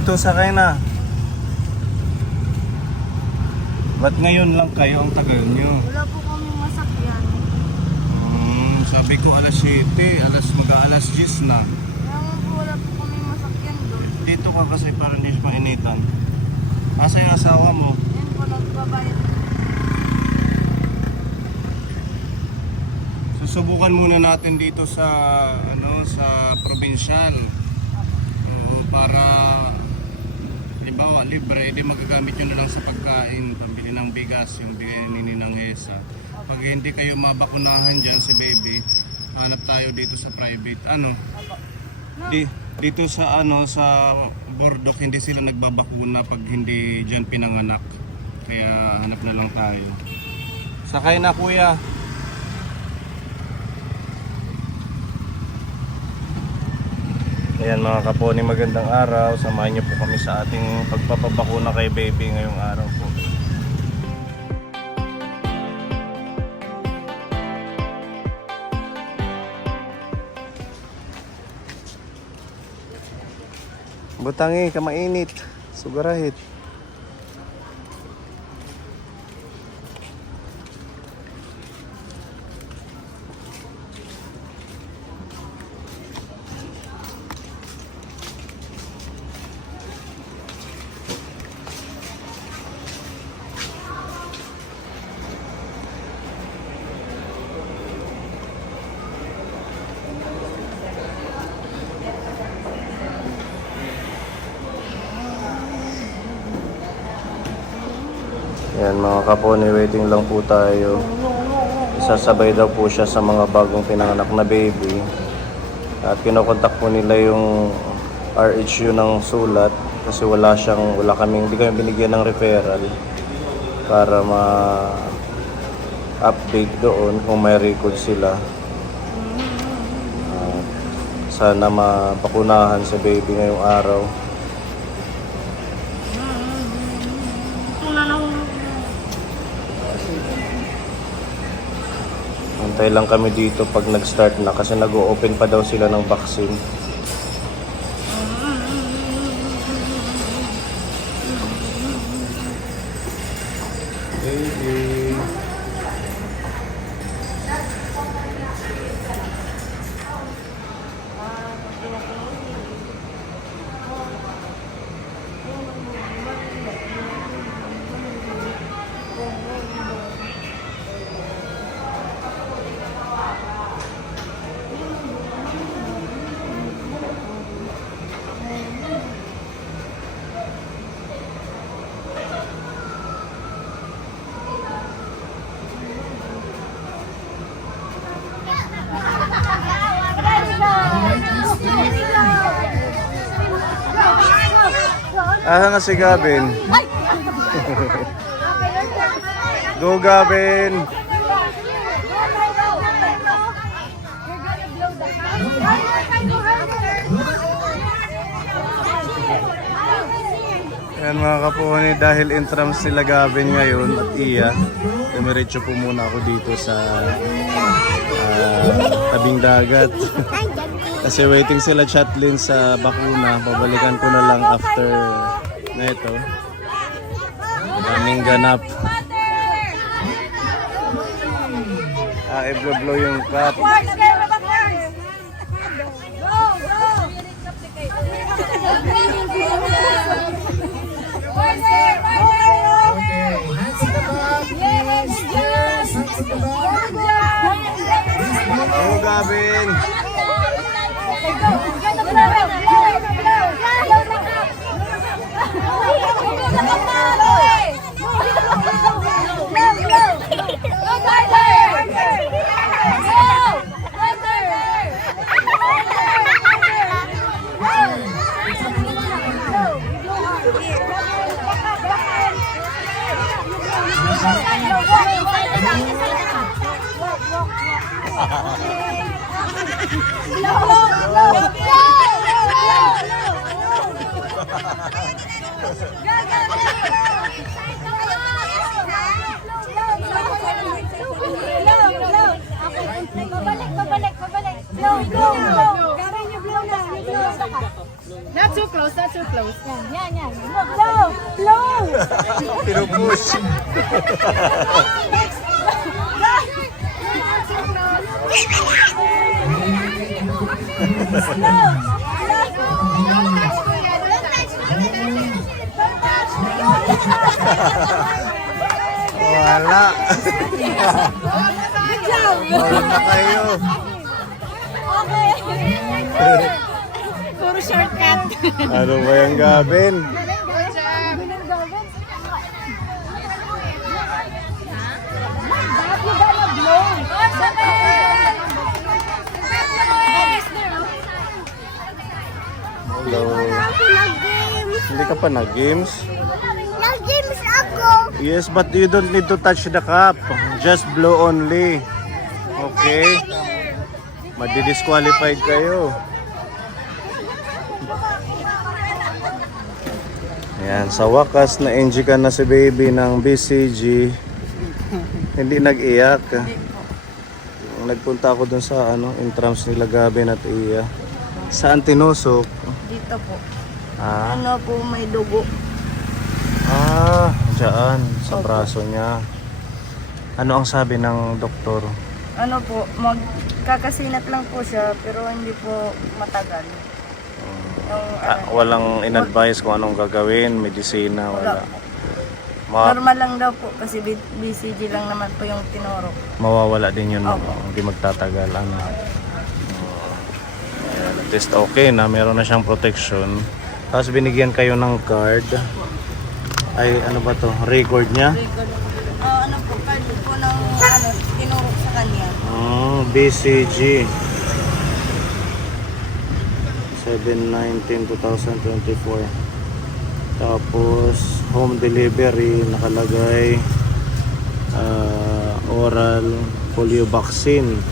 Dito sakay na. Ba't ngayon lang kayo ang tagal nyo? Wala po kaming masakyan. Sabi ko alas 7, mag-aalas 10 na. Kaya po wala po kaming masakyan doon. Dito ka kasi para hindi mainitan. Asa yung asawa mo? Yan po nagbabayad. Susubukan muna natin dito sa sa probinsyal. Para halimbawa libre, edi magagamit nyo na lang sa pagkain, pambili ng bigas, yung bigay ni Ninang Hesa. Pag hindi kayo mabakunahan dyan si baby, hanap tayo dito sa private. Dito sa sa Bordok hindi sila nagbabakuna pag hindi dyan pinanganak. Kaya hanap na lang tayo. Sakay na kuya. Ayan mga kaponi, magandang araw. Samahan niyo po kami sa ating pagpapabakuna kay baby ngayong araw po. Butangi, kamainit. Sugarahit. Yan mga kaponi, waiting lang po tayo. Isasabay daw po siya sa mga bagong pinanganak na baby. At kinokontak po nila yung RHU ng sulat kasi hindi kami binigyan ng referral para ma-update doon kung may record sila. Sana mapakunahan si baby ngayong araw. Antay lang kami dito pag nag-start na kasi nag-o-open pa daw sila ng vaccine. Baby. Nga si Gavin. Go Gavin. Yan mga kapuni, dahil intrams sila Gavin ngayon at Iya, dumiretso po muna ako dito sa tabing dagat. Kasi waiting sila Chatlin sa bakuna. Pabalikan ko na lang after na ito. Daming ganap. I-blow yung cup. Oh, Gavin. That's too close, not too close. Yan, yan, yan. Low, low. Pinupush. Wala. Wala na kayo. Puro shortcut. Ano ba yung Gavin? Hello. Hindi ka pa nag-games? Nag-games ako. Yes, but you don't need to touch the cup. Just blow only. Okay? Madi-disqualified kayo. Ayan, sa wakas na-enjoy ka na si baby ng BCG. Hindi nag-iyak. Nagpunta ako dun sa entrance nila Gavin at Iya. Saan tinusok? Dito po. Ah, Ano po, may dugo. dyan, sa braso niya. Ano ang sabi ng doktor? Ano po, magkakasinat lang po siya, pero hindi po matagal. Yung, Walang in-advise kung anong gagawin, medisina, wala. normal lang daw po, kasi BCG lang naman po yung tinurok. Mawawala din yun, Opo. hindi magtatagal. At least okay na, meron na siyang protection. Tapos binigyan kayo ng card. Ay, ano ba to? Record niya? Ano po, card po ng tinurok sa kanya. BCG 7/19/2024. Tapos home delivery nakalagay, oral polio vaccine.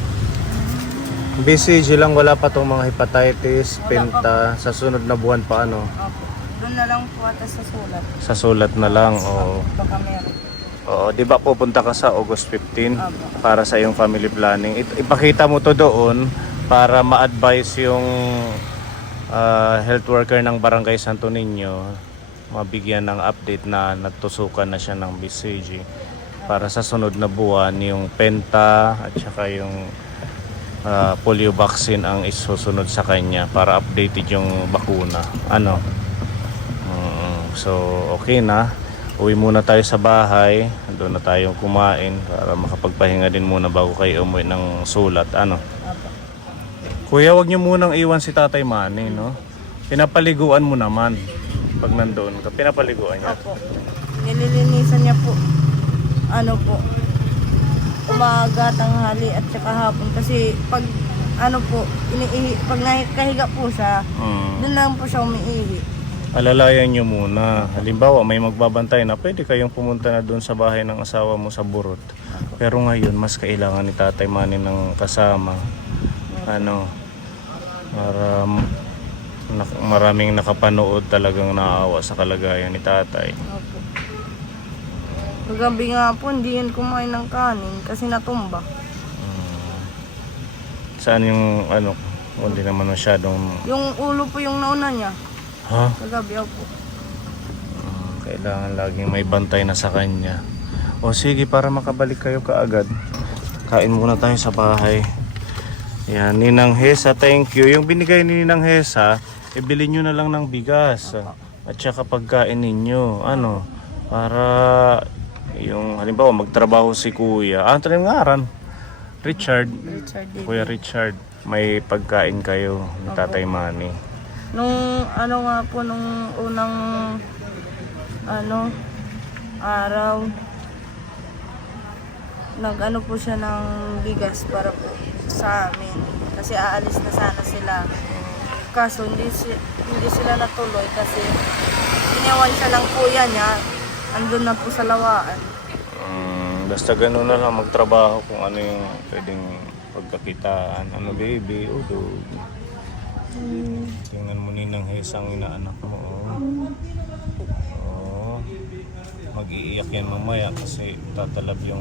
BCG lang, wala pa tong mga hepatitis, penta. Sa sunod na buwan pa Opo. Doon na lang po ata sa sulat. Sa sulat na lang. Oo. Baka meron. Oo, 'di ba pupunta ka sa August 15 Opo. para sa iyong family planning. Ipakita mo to doon para ma-advise yung health worker ng Barangay Santo Niño, mabigyan ng update na natusukan na siya ng BCG para sa sunod na buwan yung penta at saka yung polio vaccine ang isusunod sa kanya para updated yung bakuna. Ano? So okay na. Uwi muna tayo sa bahay. Doon na tayo kumain para makapagpahinga din muna bago kayo umuwi ng sulat. Ano? Kuya, wag niyo munang iwan si Tatay Manny, no? Pinapaliguan mo naman pag nandoon ka. Pinapaliguan niya. Opo. Nililinisan niya po. Ano po, umaga, tanghali at saka hapon. Kasi pag ano po, pag nakahiga po siya, doon lang po siya umiihi. Alalayan nyo muna. Halimbawa, may magbabantay na pwede kayong pumunta na doon sa bahay ng asawa mo sa Burot. Pero ngayon, mas kailangan ni Tatay Manny ng kasama. Ano, para maraming nakapanood talagang naawa sa kalagayan ni Tatay. Opo. Kagabi nga po, hindi yan kumain ng kanin kasi natumba. Saan yung hindi naman masyadong... Yung ulo po yung nauna niya. Ha? Kagabi po. Kailangan laging may bantay na sa kanya. O sige, para makabalik kayo kaagad, kain muna tayo sa bahay. Yan, Ninang Hesa, thank you. Yung binigay ni Ninang Hesa, ibili nyo na lang ng bigas. At saka pagkain ninyo. Ano? Para yung halimbawa magtrabaho si Kuya. Ano yung ngaran? Richard. Kuya Richard. May pagkain kayo ni Tatay Manny. Nung nga po, nung unang araw, nag po siya ng bigas para po sa amin. Kasi aalis na sana sila. Kaso hindi sila natuloy kasi iniwan siya ng kuya niya. Andun na po sa lawaan. Basta gano'n na lang magtrabaho kung ano yung pwedeng pagkakitaan. Ano baby, udog. Tingnan mo Ninang Hesang inaanak mo. Mag-iiyak yan mamaya kasi tatalab yung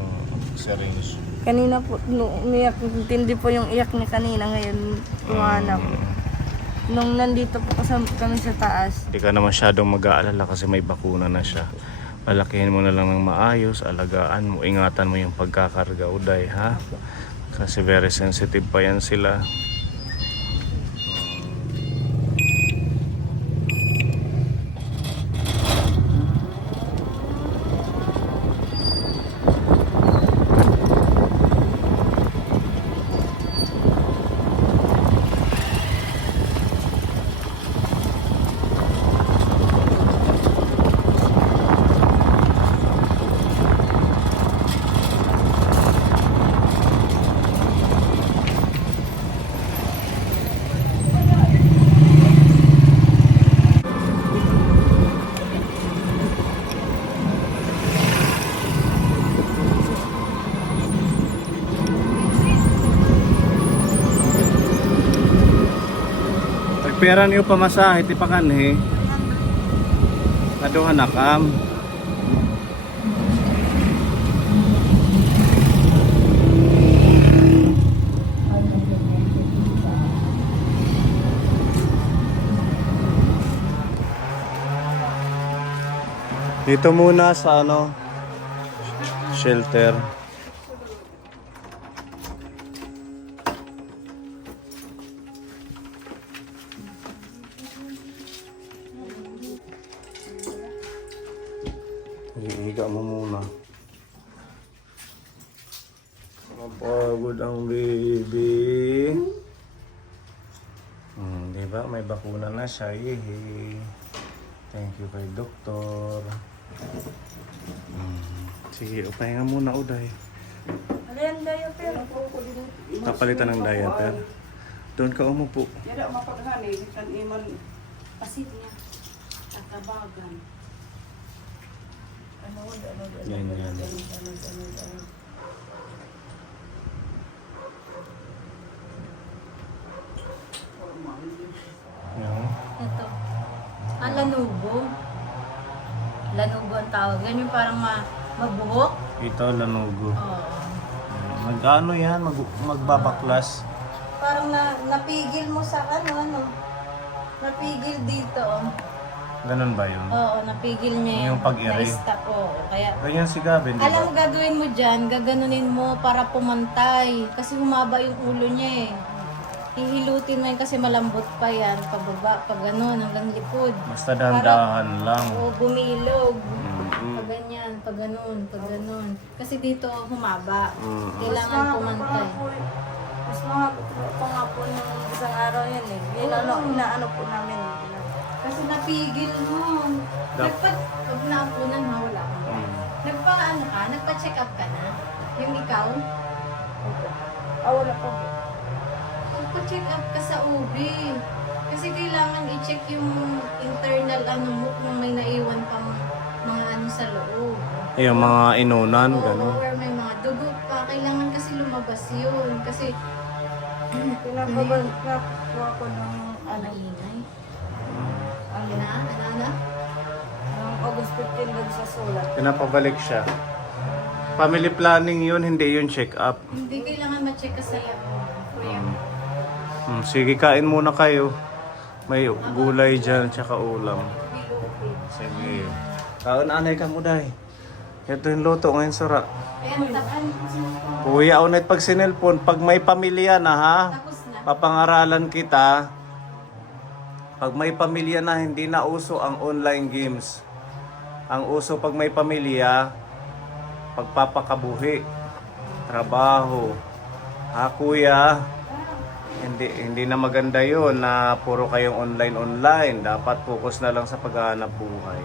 syringe. Kanina po, umiyak, tindi po yung iyak niya kanina, ngayon tumahanap. nung nandito po kami sa taas, Hindi ka na masyadong mag-aalala kasi may bakuna na siya. Palakihin mo na lang ng maayos, alagaan mo, ingatan mo yung pagkakarga, Uday, ha? Kasi very sensitive pa yan sila. Pera niyo pamasahe, tipakan he. Kaduhan na kam. Dito muna sa ano, shelter. Higa mo muna. Mapagod ang baby. Diba? May bakuna na siya. Yehey. Thank you kay doktor. Sige, upahinga muna, Uday. ano yan diaper? Kapalitan ng diaper. Doon ka umupo. Yada mapaghani kan iman pasit niya. Tatabagan. Yan. Yan. Ito. Lanugo. Lanugo ang tawag. Yan yung parang mabuhok. Ito, lanugo. Oo. Magkano yan? Magbabaklas. Parang napigil mo sa ano. Napigil dito. Ganun ba yun? Oo, napigil niya Yung pag-iri? Na-stop. Oo, kaya... Ganyan si Gavin, di Alam mo, ba? gagawin mo dyan, gaganunin mo para pumantay. Kasi humaba yung ulo niya eh. Hihilutin mo yun kasi malambot pa yan. Pababa, pag ganun, hanggang lipod. Basta dahan-dahan lang. O bumilog. Mm-mm. Pag ganyan, pag ganun, pag ganun. Kasi dito humaba. Mm-mm. Kailangan pumantay. Mas mahaba pa nga po nung isang araw yan eh. Inaano po namin. Kasi napigil mo. Pag naapunan ha, wala ka. Nagpa-ano ka? Nagpa-check up ka na? Yung ikaw? Wala po. Magpa-check up ka sa OB. Kasi kailangan i-check yung internal ano mo kung may naiwan pang mga ano sa loob. Yung mga inunan, Oo, gano'n. or may mga dugo pa. Kailangan kasi lumabas yun. Kasi Pinakuha ko ng maingay. ano Ano? ng August 15 dun sa sulat. Pinapabalik siya. Family planning yun, hindi yun check-up. Hindi kailangan ma-check ka sa loob. Kuya. Sige, kain muna kayo. May gulay dyan, tsaka ulam. Sige. Kaon anay ka mo, day. Ito yung luto ngayon, Sara. Kaya tapan. Kuya, ulit pag sinelpon, pag may pamilya na ha, Tapos na. papangaralan kita. Pag may pamilya na, hindi na uso ang online games. Ang uso pag may pamilya, pagpapakabuhi, trabaho. Ha, kuya? Hindi na maganda yun na puro kayong online. Dapat focus na lang sa paghahanap buhay.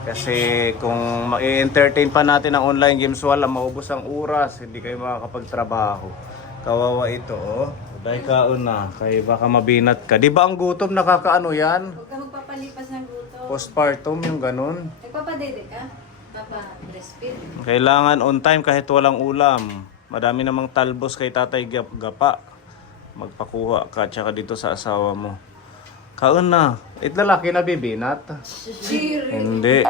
Kasi kung ma-entertain pa natin ang online games, wala, maubos ang oras, hindi kayo makakapagtrabaho. Kawawa ito, oh. Dahil kaon na, kaya baka mabinat ka. Di ba ang gutom nakakaano yan? Huwag ka magpapalipas ng gutom. Postpartum, yung ganun. Nagpapadede ka? Papa-breastfeed? Kailangan on time kahit walang ulam. Madami namang talbos kay Tatay Gapa. Magpakuha ka, tsaka dito sa asawa mo. Kaon na. Lalaki na bibinat? Hindi.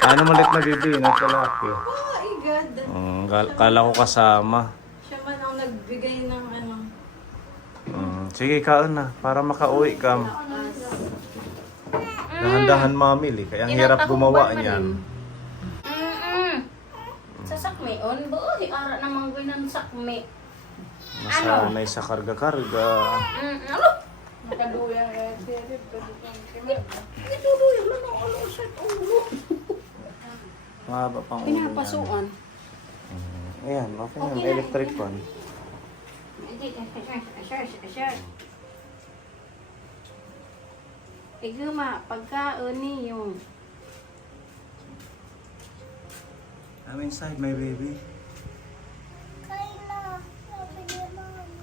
Ano malit na bibinat lalaki? Oh my God! Kala ko kasama. Siya man ang nagbigay ng ano. Sige, kaon na. Para makauwi ka. Dahan-dahan mamili. Kaya ang hirap gumawa niyan. Sa sakme, on bo, ara namang gwinan sakme. Masanay sa karga-karga. Ano? Nakaduyang dili Ituduyan mo ano sa ulo. Mahaba pang ulo yan. pinapasuan. Ayan, okay yan. Electric fan. Iguma, pagkaon yung I'm inside, my baby.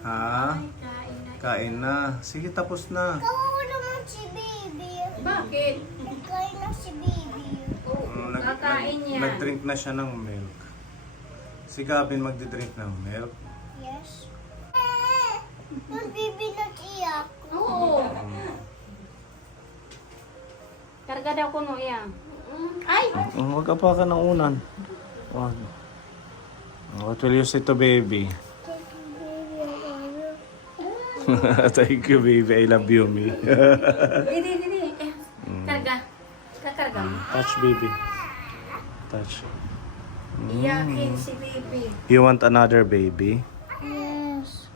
Ha? Kain na. Sige, tapos na. Kawawa naman si baby. bakit? Nagkain na si baby. Kakain niya. Nag-drink na siya ng milk. Si Gavin magdi-drink ng milk. Yes. Yung baby nag-iyak. Oo. Karga daw ko no iya. Ay! Huwag ka pa ka ng unan. Wag. What will you say to baby? Thank you, baby. I love you, me. Didi. Karga. Kakarga mo. Touch, baby. Touch. Iyakin si baby. You want another baby? Yes.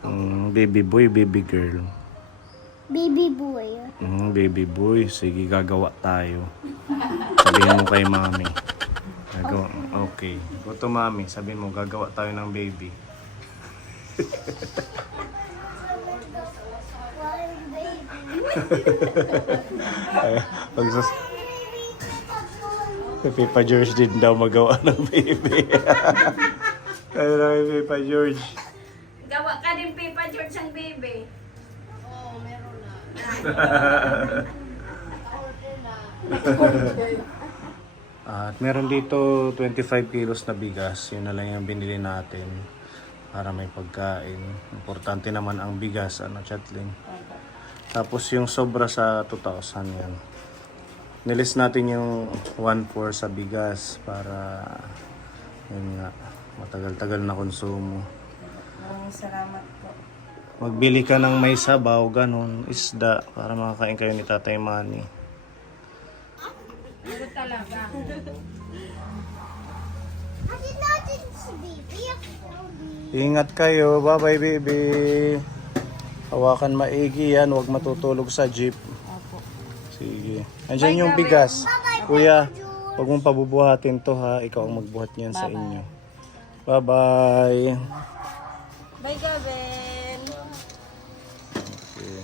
Baby boy, baby girl. Baby boy. Baby boy. Sige, gagawa tayo. Sabihin mo kay mami. Okay. Go to mami. Sabihin mo, gagawa tayo ng baby. One baby. Pagsus... Si Papa George din daw magawa ng baby. Ano na kay Papa George? Gawa ka din Papa George ang baby. At meron dito 25 kilos na bigas. Yun na lang yung binili natin para may pagkain. Importante naman ang bigas, Chatling. Tapos yung sobra sa 2,000 yan. Nilis natin yung 1/4 sa bigas para yun nga, matagal-tagal na konsumo. Maraming salamat po. Magbili ka ng may sabaw, ganun, isda, para makakain kayo ni Tatay Manny. Ano talaga? Atin natin si baby. Ingat kayo, bye-bye baby. Hawakan maigi yan, huwag matutulog sa jeep. Sige. Andiyan yung bigas. Kuya, huwag mong pabubuhatin to ha. Ikaw ang magbuhat niyan sa inyo. Bye-bye. Bye, Gavin! Okay.